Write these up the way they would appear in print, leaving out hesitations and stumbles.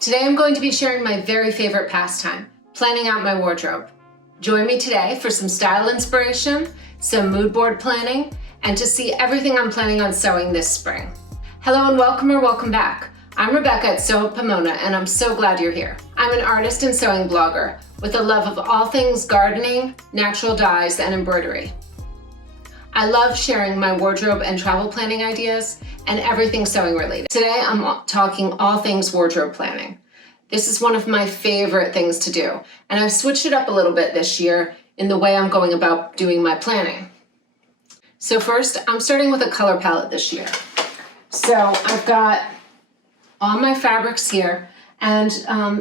Today I'm going to be sharing my very favorite pastime, planning out my wardrobe. Join me today for some style inspiration, some mood board planning, and to see everything I'm planning on sewing this spring. Hello and welcome or welcome back. I'm Rebecca at Sew at Pomona and I'm so glad you're here. I'm an artist and sewing blogger with a love of all things gardening, natural dyes, and embroidery. I love sharing my wardrobe and travel planning ideas and everything sewing related. Today I'm talking all things wardrobe planning. This is one of my favorite things to do, and I've switched it up a little bit this year in the way I'm going about doing my planning. So first, I'm starting with a color palette this year. So I've got all my fabrics here, and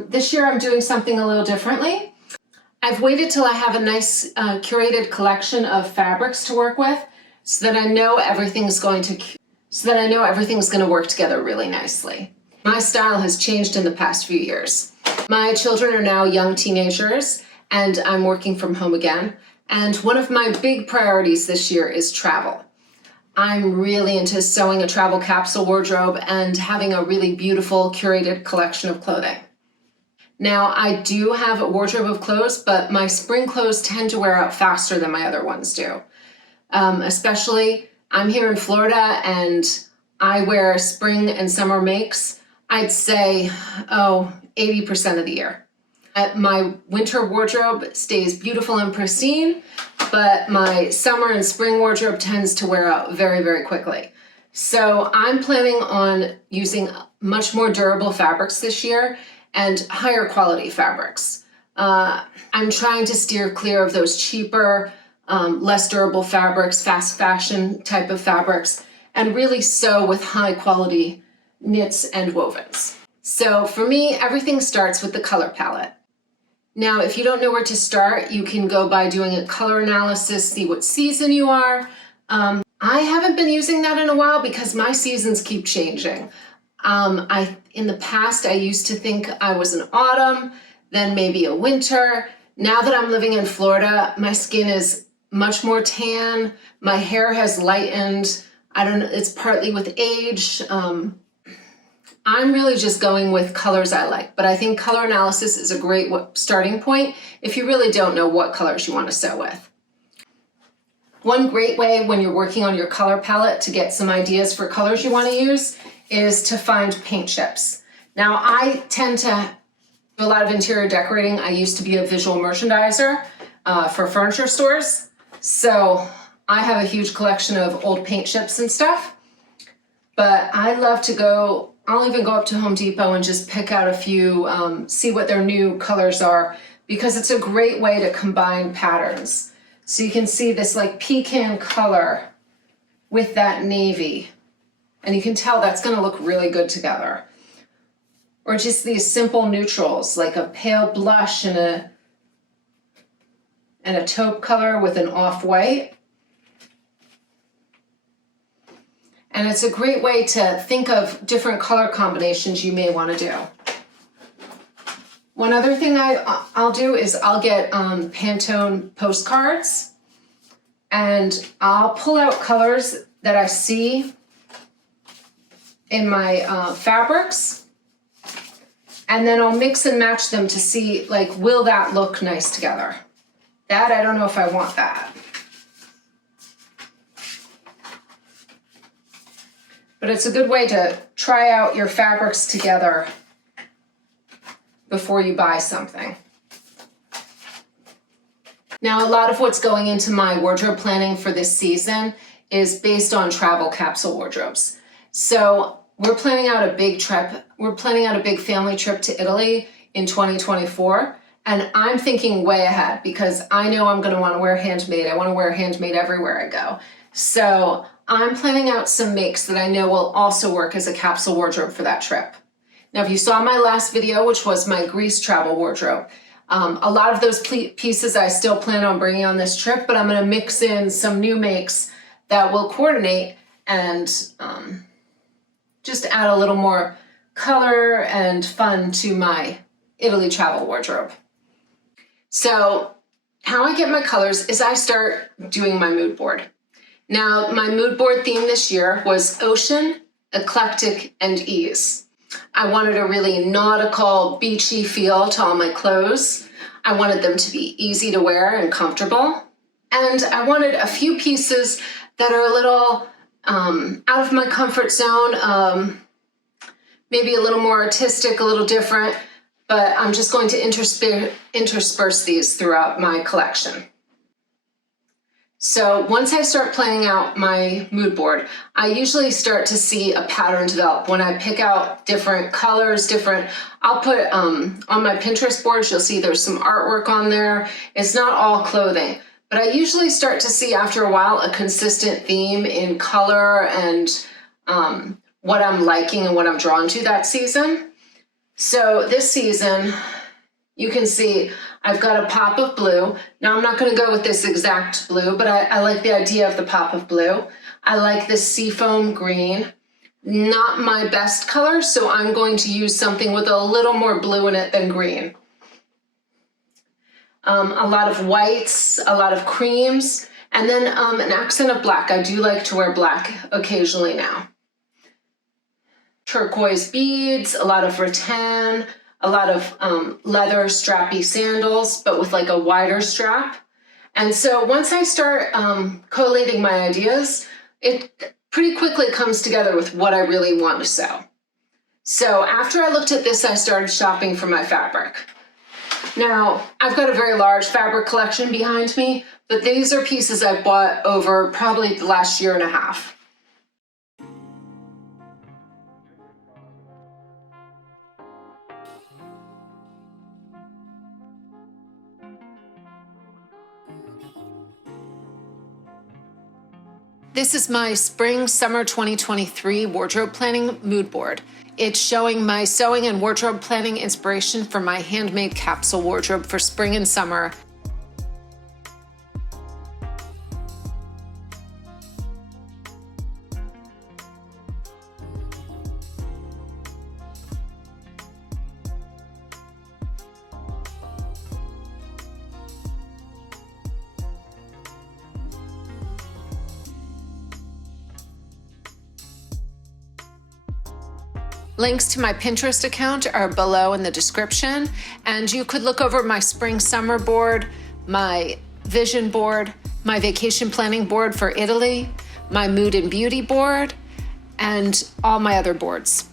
this year I'm doing something a little differently. I've waited till I have a nice curated collection of fabrics to work with so that I know everything's going to work together really nicely. My style has changed in the past few years. My children are now young teenagers and I'm working from home again. And one of my big priorities this year is travel. I'm really into sewing a travel capsule wardrobe and having a really beautiful curated collection of clothing. Now, I do have a wardrobe of clothes, but my spring clothes tend to wear out faster than my other ones do. Especially, I'm here in Florida and I wear spring and summer makes, I'd say, 80% of the year. My winter wardrobe stays beautiful and pristine, but my summer and spring wardrobe tends to wear out very, very quickly. So I'm planning on using much more durable fabrics this year and higher quality fabrics. I'm trying to steer clear of those cheaper, less durable fabrics, fast fashion type of fabrics, and really sew with high quality knits and wovens. So for me, everything starts with the color palette. Now, if you don't know where to start, you can go by doing a color analysis, see what season you are. I haven't been using that in a while because my seasons keep changing. In the past, I used to think I was an autumn, then maybe a winter. Now that I'm living in Florida, my skin is much more tan. My hair has lightened. I don't know, it's partly with age. I'm really just going with colors I like, but I think color analysis is a great starting point if you really don't know what colors you want to sew with. One great way when you're working on your color palette to get some ideas for colors you want to use is to find paint chips. Now, I tend to do a lot of interior decorating. I used to be a visual merchandiser for furniture stores. So I have a huge collection of old paint chips and stuff, but I love to I'll even go up to Home Depot and just pick out a few, see what their new colors are, because it's a great way to combine patterns. So you can see this like pecan color with that navy. And you can tell that's going to look really good together. Or just these simple neutrals, like a pale blush and a taupe color with an off-white. And it's a great way to think of different color combinations you may want to do. One other thing I'll do is I'll get Pantone postcards and I'll pull out colors that I see in my fabrics, and then I'll mix and match them to see, like, will that look nice together? That, I don't know if I want that. But it's a good way to try out your fabrics together before you buy something. Now, a lot of what's going into my wardrobe planning for this season is based on travel capsule wardrobes. So we're planning out a big trip. We're planning out a big family trip to Italy in 2024. And I'm thinking way ahead because I know I'm going to want to wear handmade. I want to wear handmade everywhere I go. So I'm planning out some makes that I know will also work as a capsule wardrobe for that trip. Now, if you saw my last video, which was my Greece travel wardrobe, a lot of those pieces I still plan on bringing on this trip, but I'm going to mix in some new makes that will coordinate and just add a little more color and fun to my Italy travel wardrobe. So how I get my colors is I start doing my mood board. Now, my mood board theme this year was Ocean, Eclectic, and Ease. I wanted a really nautical, beachy feel to all my clothes. I wanted them to be easy to wear and comfortable. And I wanted a few pieces that are a little out of my comfort zone, maybe a little more artistic, a little different, but I'm just going to intersperse these throughout my collection. So once I start planning out my mood board, I usually start to see a pattern develop. When I pick out different colors, I'll put, on my Pinterest boards, you'll see there's some artwork on there. It's not all clothing, but I usually start to see after a while a consistent theme in color and what I'm liking and what I'm drawn to that season. So this season, you can see I've got a pop of blue. Now I'm not going to go with this exact blue, but I like the idea of the pop of blue. I like this seafoam green. Not my best color, so I'm going to use something with a little more blue in it than green. A lot of whites, a lot of creams, and then an accent of black. I do like to wear black occasionally now. Turquoise beads, a lot of rattan, a lot of leather strappy sandals, but with like a wider strap. And so once I start collating my ideas, it pretty quickly comes together with what I really want to sew. So after I looked at this, I started shopping for my fabric. Now, I've got a very large fabric collection behind me, but these are pieces I've bought over probably the last year and a half. This is my spring-summer 2023 wardrobe planning mood board. It's showing my sewing and wardrobe planning inspiration for my handmade capsule wardrobe for spring and summer. Links to my Pinterest account are below in the description, and you could look over my spring-summer board, my vision board, my vacation planning board for Italy, my mood and beauty board, and all my other boards.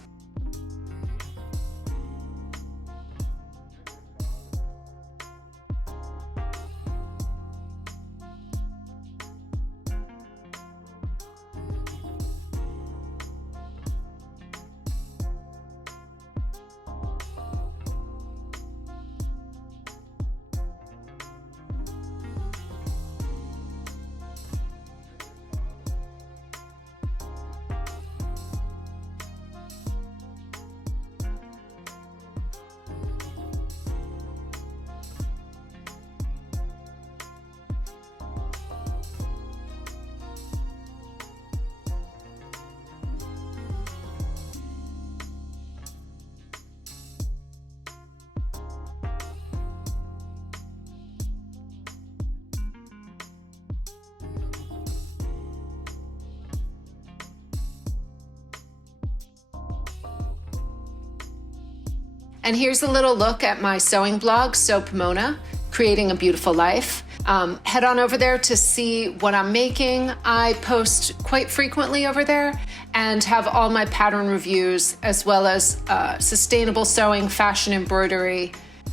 And here's a little look at my sewing blog, Sew Pomona, Creating a Beautiful Life. Head on over there to see what I'm making. I post quite frequently over there and have all my pattern reviews as well as sustainable sewing, fashion embroidery,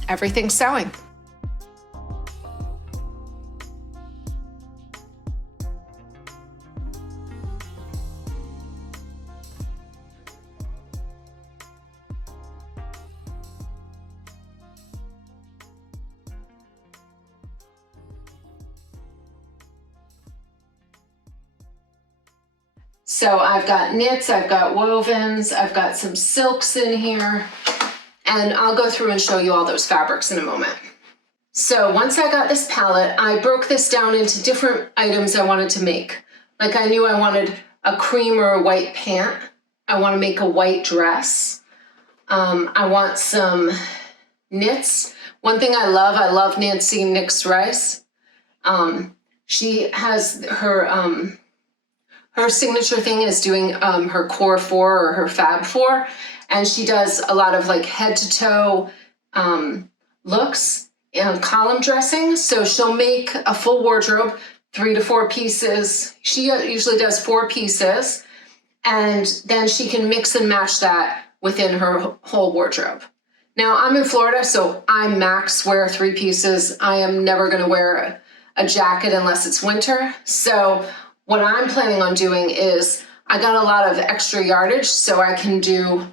everything sewing. So I've got knits, I've got wovens, I've got some silks in here, and I'll go through and show you all those fabrics in a moment. So once I got this palette, I broke this down into different items I wanted to make. Like I knew I wanted a cream or a white pant. I want to make a white dress. I want some knits. One thing I love Nancy Nix Rice. She has her signature thing is doing her core 4 or her fab 4, and she does a lot of like head to toe looks, column dressing. So she'll make a full wardrobe, 3 to 4 pieces. She usually does 4 pieces, and then she can mix and match that within her whole wardrobe. Now I'm in Florida, so I max wear 3 pieces. I am never gonna wear a jacket unless it's winter. So what I'm planning on doing is I got a lot of extra yardage so I can do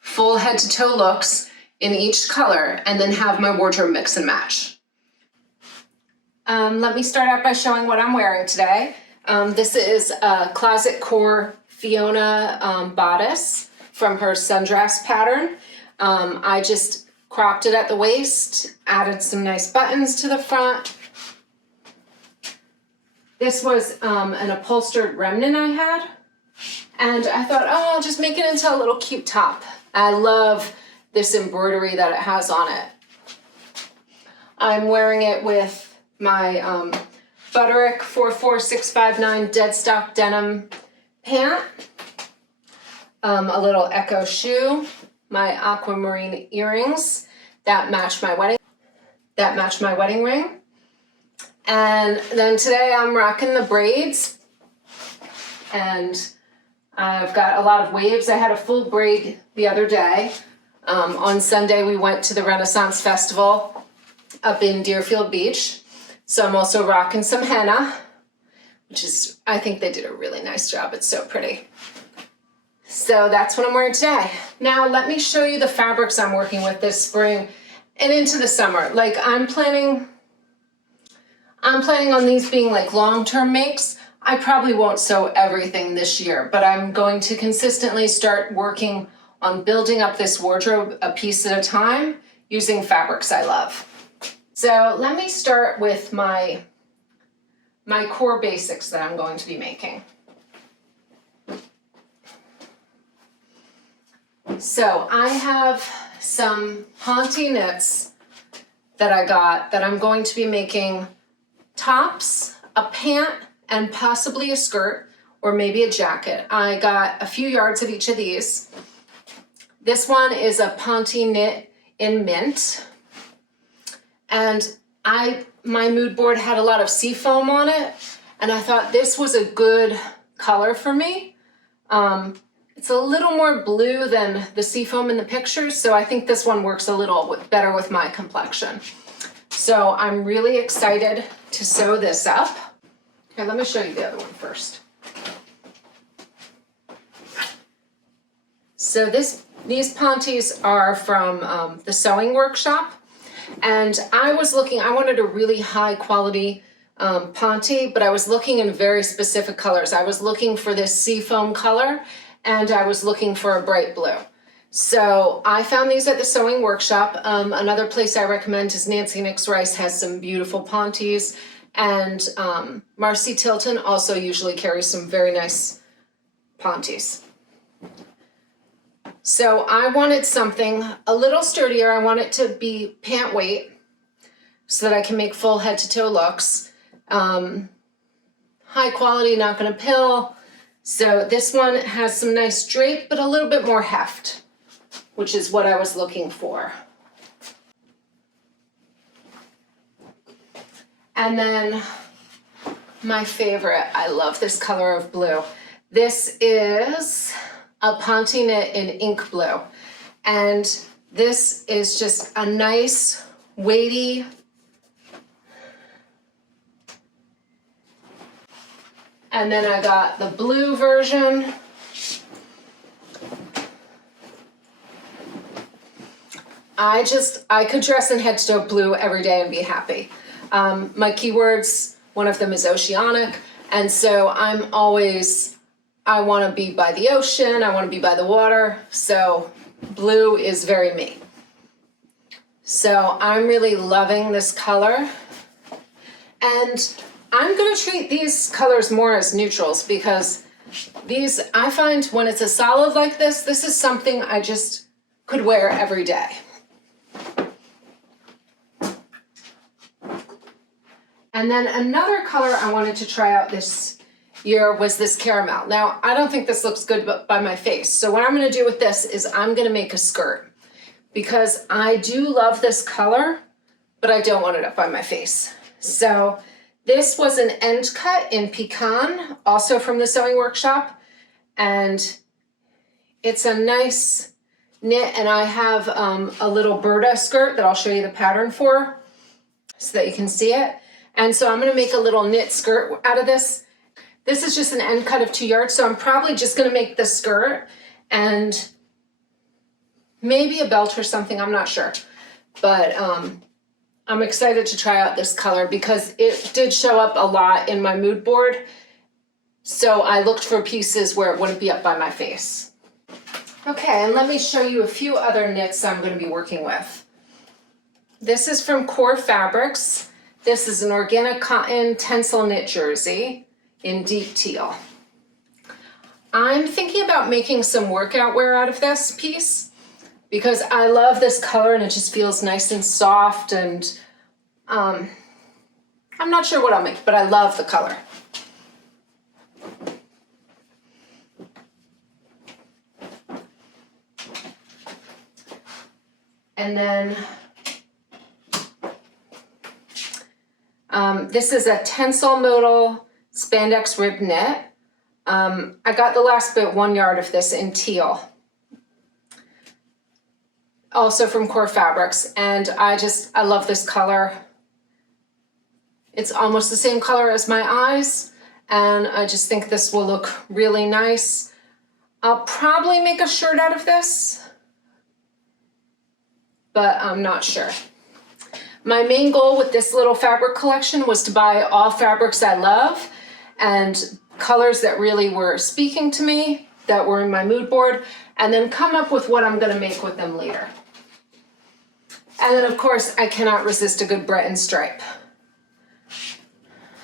full head to toe looks in each color and then have my wardrobe mix and match. Let me start out by showing what I'm wearing today. This is a Closet Core Fiona bodice from her Sundress pattern. I just cropped it at the waist, added some nice buttons to the front. This was an upholstered remnant I had, and I thought, oh, I'll just make it into a little cute top. I love this embroidery that it has on it. I'm wearing it with my Butterick 44659 Deadstock Denim Pant, a little Echo shoe, my aquamarine earrings that match my wedding ring. And then today I'm rocking the braids, and I've got a lot of waves. I had a full braid the other day. On Sunday we went to the Renaissance Festival up in Deerfield Beach. So I'm also rocking some henna, which is, I think they did a really nice job. It's so pretty. So that's what I'm wearing today. Now let me show you the fabrics I'm working with this spring and into the summer. Like I'm planning on these being like long-term makes. I probably won't sew everything this year, but I'm going to consistently start working on building up this wardrobe a piece at a time using fabrics I love. So let me start with my core basics that I'm going to be making. So I have some Ponte knits that I got that I'm going to be making tops, a pant, and possibly a skirt, or maybe a jacket. I got a few yards of each of these. This one is a Ponte knit in mint. And my mood board had a lot of seafoam on it, and I thought this was a good color for me. It's a little more blue than the seafoam in the pictures, so I think this one works a little better with my complexion. So I'm really excited to sew this up. Okay, let me show you the other one first. So these Pontes are from the sewing workshop, and I wanted a really high quality Ponte, but I was looking in very specific colors. I was looking for this seafoam color, and I was looking for a bright blue. So I found these at the sewing workshop. Another place I recommend is Nancy Nix Rice has some beautiful Pontes, and Marcy Tilton also usually carries some very nice Pontes. So I wanted something a little sturdier. I want it to be pant weight so that I can make full head to toe looks. High quality, not gonna pill. So this one has some nice drape, but a little bit more heft, which is what I was looking for. And then my favorite, I love this color of blue. This is a Ponte knit in ink blue. And this is just a nice, weighty, and then I got the blue version. I could dress in head to toe blue every day and be happy. My keywords, one of them is oceanic, and so I want to be by the ocean, I want to be by the water, so blue is very me. So I'm really loving this color, and I'm going to treat these colors more as neutrals because these, I find when it's a solid like this is something I just could wear every day. And then another color I wanted to try out this year was this caramel. Now, I don't think this looks good by my face. So what I'm gonna do with this is I'm gonna make a skirt because I do love this color, but I don't want it up by my face. So this was an end cut in pecan, also from the sewing workshop. And it's a nice knit, and I have a little Berta skirt that I'll show you the pattern for so that you can see it. And so I'm gonna make a little knit skirt out of this. This is just an end cut of 2 yards, so I'm probably just gonna make the skirt and maybe a belt or something, I'm not sure. But I'm excited to try out this color because it did show up a lot in my mood board. So I looked for pieces where it wouldn't be up by my face. Okay, and let me show you a few other knits I'm gonna be working with. This is from Core Fabrics. This is an organic cotton tencel knit jersey in deep teal. I'm thinking about making some workout wear out of this piece because I love this color and it just feels nice and soft, and I'm not sure what I'll make, but I love the color. And then this is a tencel modal spandex rib knit. I got the last bit 1 yard of this in teal, also from Core Fabrics, and I love this color. It's almost the same color as my eyes, and I just think this will look really nice. I'll probably make a shirt out of this, but I'm not sure. My main goal with this little fabric collection was to buy all fabrics I love and colors that really were speaking to me, that were in my mood board, and then come up with what I'm gonna make with them later. And then of course, I cannot resist a good Breton stripe.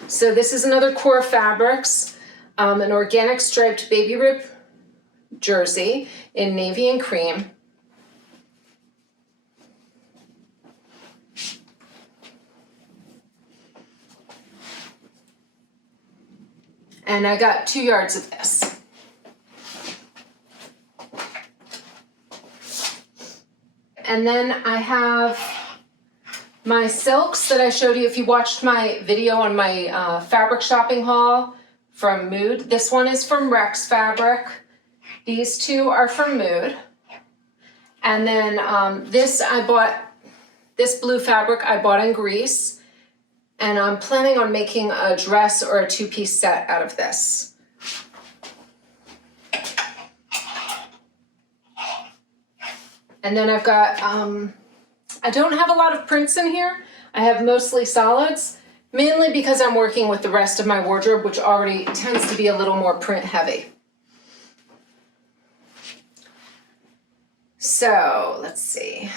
So this is another Core Fabrics, an organic striped baby rib jersey in navy and cream. And I got 2 yards of this. And then I have my silks that I showed you. If you watched my video on my fabric shopping haul from Mood, this one is from Rex Fabric. These two are from Mood. And then this blue fabric I bought in Greece. And I'm planning on making a dress or a 2-piece set out of this. And then I've got, I don't have a lot of prints in here. I have mostly solids, mainly because I'm working with the rest of my wardrobe, which already tends to be a little more print heavy. So let's see.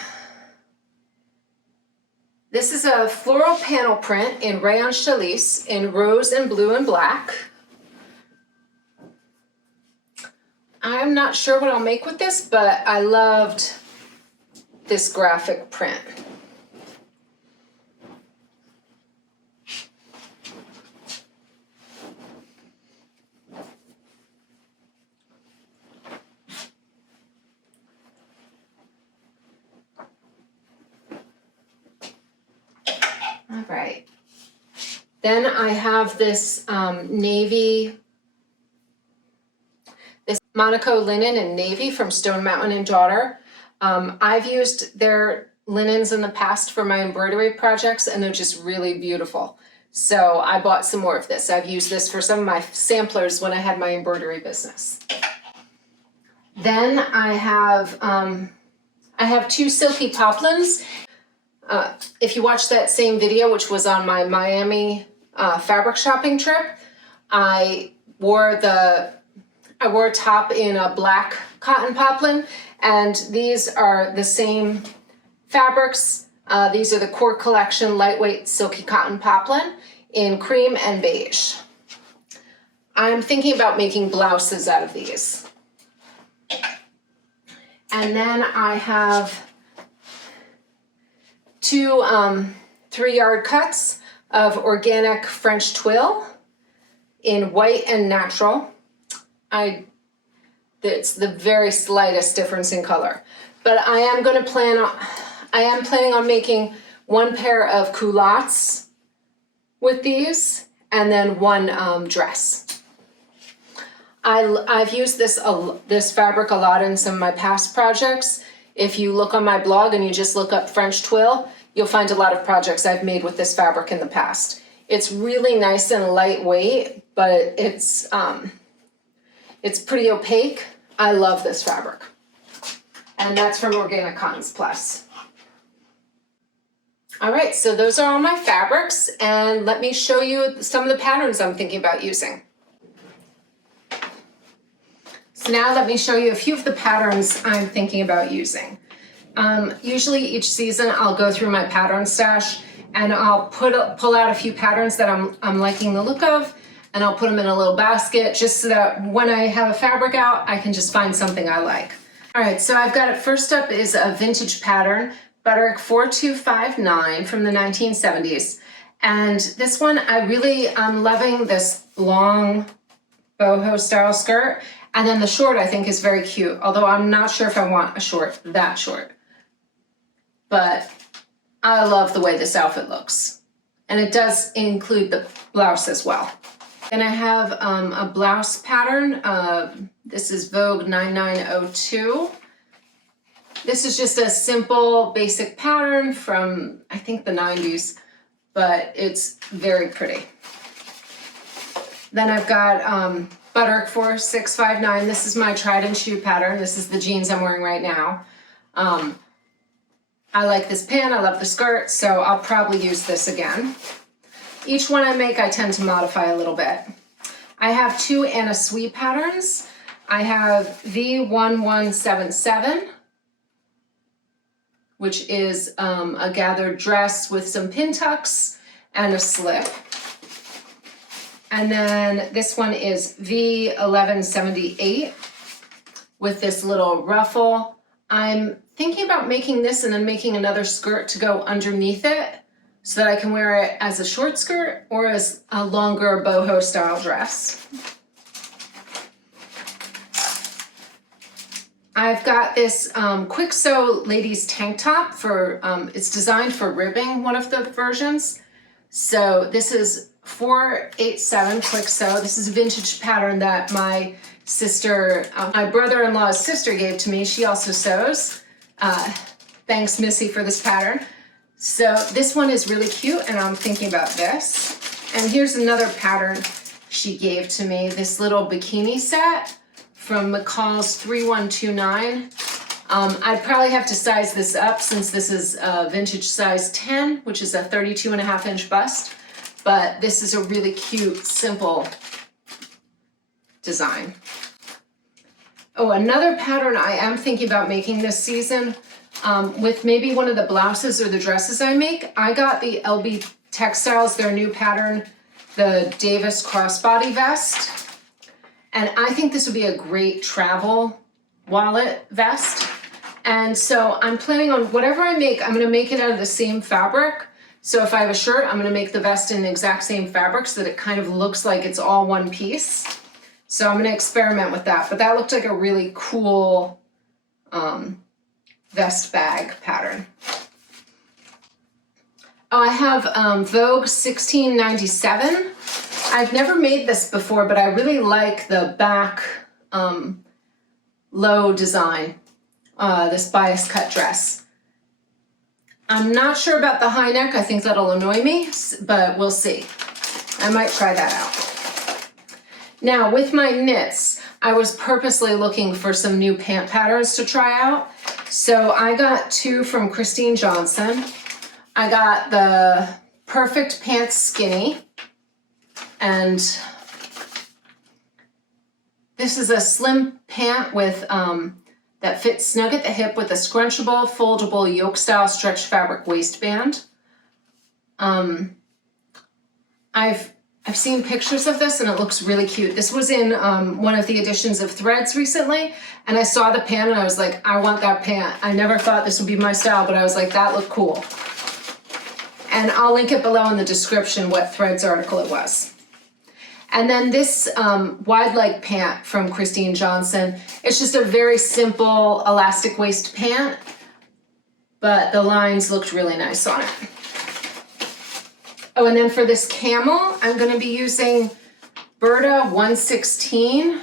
This is a floral panel print in rayon challis in rose and blue and black. I'm not sure what I'll make with this, but I loved this graphic print. All right. Then I have this navy, this Monaco linen in navy from Stone Mountain and Daughter. I've used their linens in the past for my embroidery projects, and they're just really beautiful. So I bought some more of this. I've used this for some of my samplers when I had my embroidery business. Then I have 2 silky poplins. If you watched that same video, which was on my Miami fabric shopping trip, I wore a top in a black cotton poplin, and these are the same fabrics. These are the Core Collection lightweight silky cotton poplin in cream and beige. I'm thinking about making blouses out of these. And then I have 2 3-yard cuts of organic French twill. in white and natural. It's the very slightest difference in color. But I am planning on making one pair of culottes with these, and then one dress. I've used this fabric a lot in some of my past projects. If you look on my blog and you just look up French twill, you'll find a lot of projects I've made with this fabric in the past. It's really nice and lightweight, but it's pretty opaque. I love this fabric. And that's from Organic Cottons Plus. All right, so those are all my fabrics, and let me show you some of the patterns I'm thinking about using. So now let me show you a few of the patterns I'm thinking about using. Usually each season I'll go through my pattern stash and I'll pull out a few patterns that I'm liking the look of, and I'll put them in a little basket just so that when I have a fabric out, I can just find something I like. All right, so I've got it. First up is a vintage pattern, Butterick 4259 from the 1970s. And this one, I'm loving this long boho style skirt. And then the short I think is very cute, although I'm not sure if I want a short that short. But I love the way this outfit looks. And it does include the blouse as well. Then I have a blouse pattern. This is Vogue 9902. This is just a simple basic pattern from, I think, the 90s, but it's very pretty. Then I've got Butterick 4659. This is my tried and shoe pattern. This is the jeans I'm wearing right now. I like this pant, I love the skirt, so I'll probably use this again. Each one I make, I tend to modify a little bit. I have two Anna Sui patterns. I have V1177, which is a gathered dress with some pin tucks and a slip. And then this one is V1178 with this little ruffle. I'm thinking about making this and then making another skirt to go underneath it so that I can wear it as a short skirt or as a longer boho style dress. I've got this quick sew ladies tank top for, it's designed for ribbing, one of the versions. So this is 487 quick sew. This is a vintage pattern that my sister, my brother-in-law's sister gave to me. She also sews. Thanks Missy for this pattern. So this one is really cute and I'm thinking about this. And here's another pattern she gave to me, this little bikini set from McCall's 3129. I'd probably have to size this up since this is a vintage size 10, which is a 32.5-inch bust. But this is a really cute, simple design. Oh, another pattern I am thinking about making this season with maybe one of the blouses or the dresses I make. I got the LB Textiles, their new pattern, the Davis crossbody vest. And I think this would be a great travel wallet vest. And so I'm planning on whatever I make, I'm gonna make it out of the same fabric. So if I have a shirt, I'm gonna make the vest in the exact same fabric so that it kind of looks like it's all one piece. So I'm gonna experiment with that. But that looked like a really cool vest bag pattern. Oh, I have Vogue 1697. I've never made this before, but I really like the back low design, this bias cut dress. I'm not sure about the high neck. I think that'll annoy me, but we'll see. I might try that out. Now with my knits, I was purposely looking for some new pant patterns to try out. So I got two from Christine Jonson. I got the Perfect Pants Skinny, and this is a slim pant with that fits snug at the hip with a scrunchable, foldable yoke style stretch fabric waistband. I've seen pictures of this and it looks really cute. This was in one of the editions of Threads recently, and I saw the pant and I was like, I want that pant. I never thought this would be my style, but I was like, that looked cool. And I'll link it below in the description what Threads article it was. And then this wide leg pant from Christine Jonson. It's just a very simple elastic waist pant, but the lines looked really nice on it. Oh, and then for this camel, I'm going to be using Berta 116,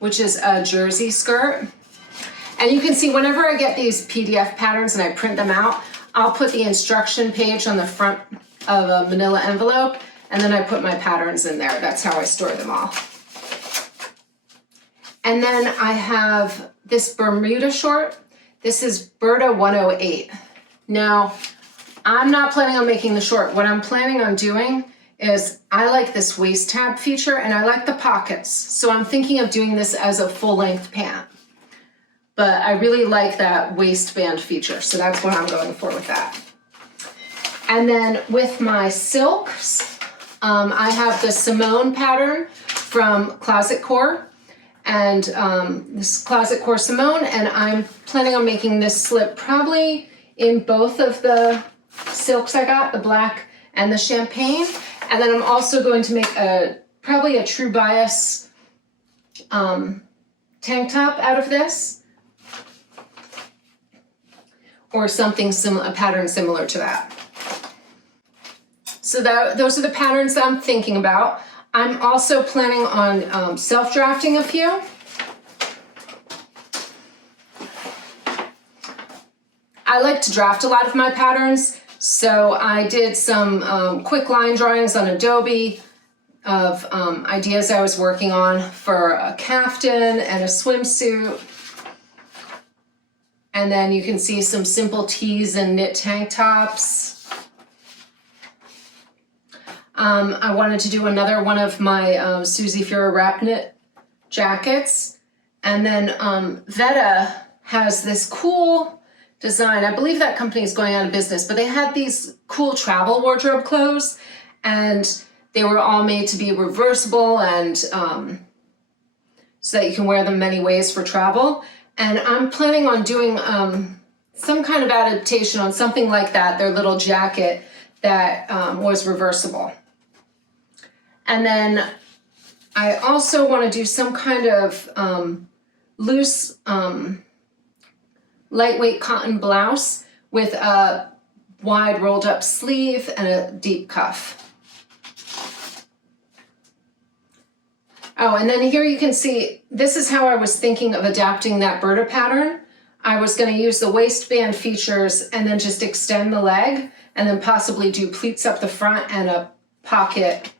which is a jersey skirt. And you can see whenever I get these PDF patterns and I print them out, I'll put the instruction page on the front of a manila envelope, and then I put my patterns in there. That's how I store them all. And then I have this Bermuda short. This is Berta 108. Now, I'm not planning on making the short. What I'm planning on doing is I like this waist tab feature and I like the pockets. So I'm thinking of doing this as a full-length pant. But I really like that waistband feature, so that's what I'm going for with that. And then with my silks, I have the Simone pattern from Closet Core, and this Closet Core Simone, and I'm planning on making this slip probably in both of the silks I got, the black and the champagne. And then I'm also going to make probably a True Bias tank top out of this, or something similar, a pattern similar to that. So those are the patterns that I'm thinking about. I'm also planning on self-drafting a few. I like to draft a lot of my patterns, so I did some quick line drawings on Adobe of ideas I was working on for a caftan and a swimsuit. And then you can see some simple tees and knit tank tops. I wanted to do another one of my Susie Fura wrap knit jackets. And then Veta has this cool design. I believe that company is going out of business, but they had these cool travel wardrobe clothes, and they were all made to be reversible and so that you can wear them many ways for travel. And I'm planning on doing some kind of adaptation on something like that, their little jacket that was reversible. And then I also want to do some kind of loose, lightweight cotton blouse with a wide rolled up sleeve and a deep cuff. Oh, and then here you can see, this is how I was thinking of adapting that Berta pattern. I was going to use the waistband features and then just extend the leg, and then possibly do pleats up the front and a pocket,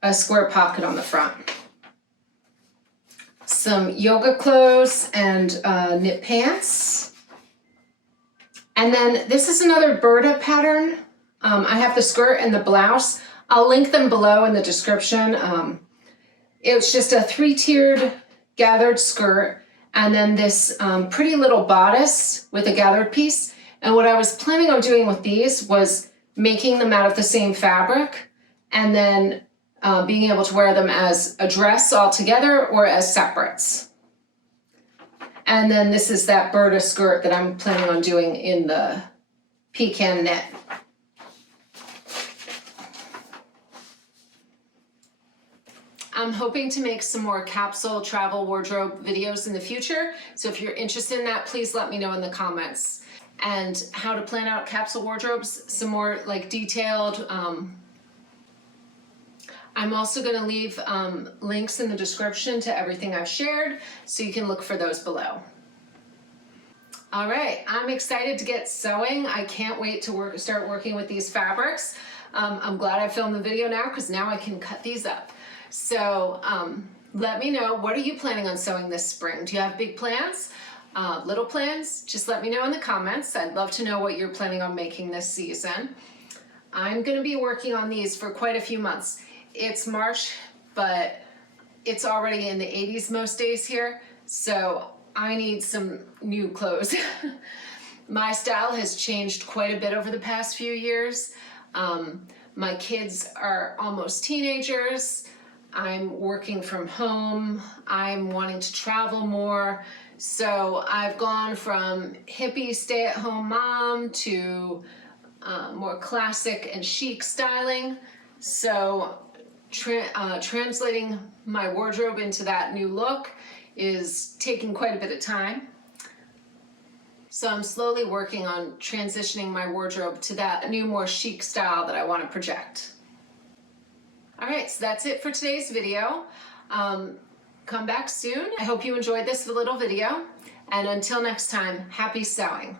a square pocket on the front. Some yoga clothes and knit pants. And then this is another Berta pattern. I have the skirt and the blouse. I'll link them below in the description. It's just a 3-tiered gathered skirt, and then this pretty little bodice with a gathered piece. And what I was planning on doing with these was making them out of the same fabric, and then being able to wear them as a dress all together or as separates. And then this is that Berta skirt that I'm planning on doing in the pecan knit. I'm hoping to make some more capsule travel wardrobe videos in the future. So if you're interested in that, please let me know in the comments. And how to plan out capsule wardrobes, some more like detailed. I'm also going to leave links in the description to everything I've shared, so you can look for those below. All right, I'm excited to get sewing. I can't wait to start working with these fabrics. I'm glad I filmed the video now, because now I can cut these up. So let me know, what are you planning on sewing this spring? Do you have big plans? Little plans? Just let me know in the comments. I'd love to know what you're planning on making this season. I'm going to be working on these for quite a few months. It's March, but it's already in the 80s most days here, so I need some new clothes. My style has changed quite a bit over the past few years. My kids are almost teenagers. I'm working from home. I'm wanting to travel more. So I've gone from hippie stay-at-home mom to more classic and chic styling. So translating my wardrobe into that new look is taking quite a bit of time. So I'm slowly working on transitioning my wardrobe to that new, more chic style that I want to project. All right, so that's it for today's video. Come back soon. I hope you enjoyed this little video. And until next time, happy sewing.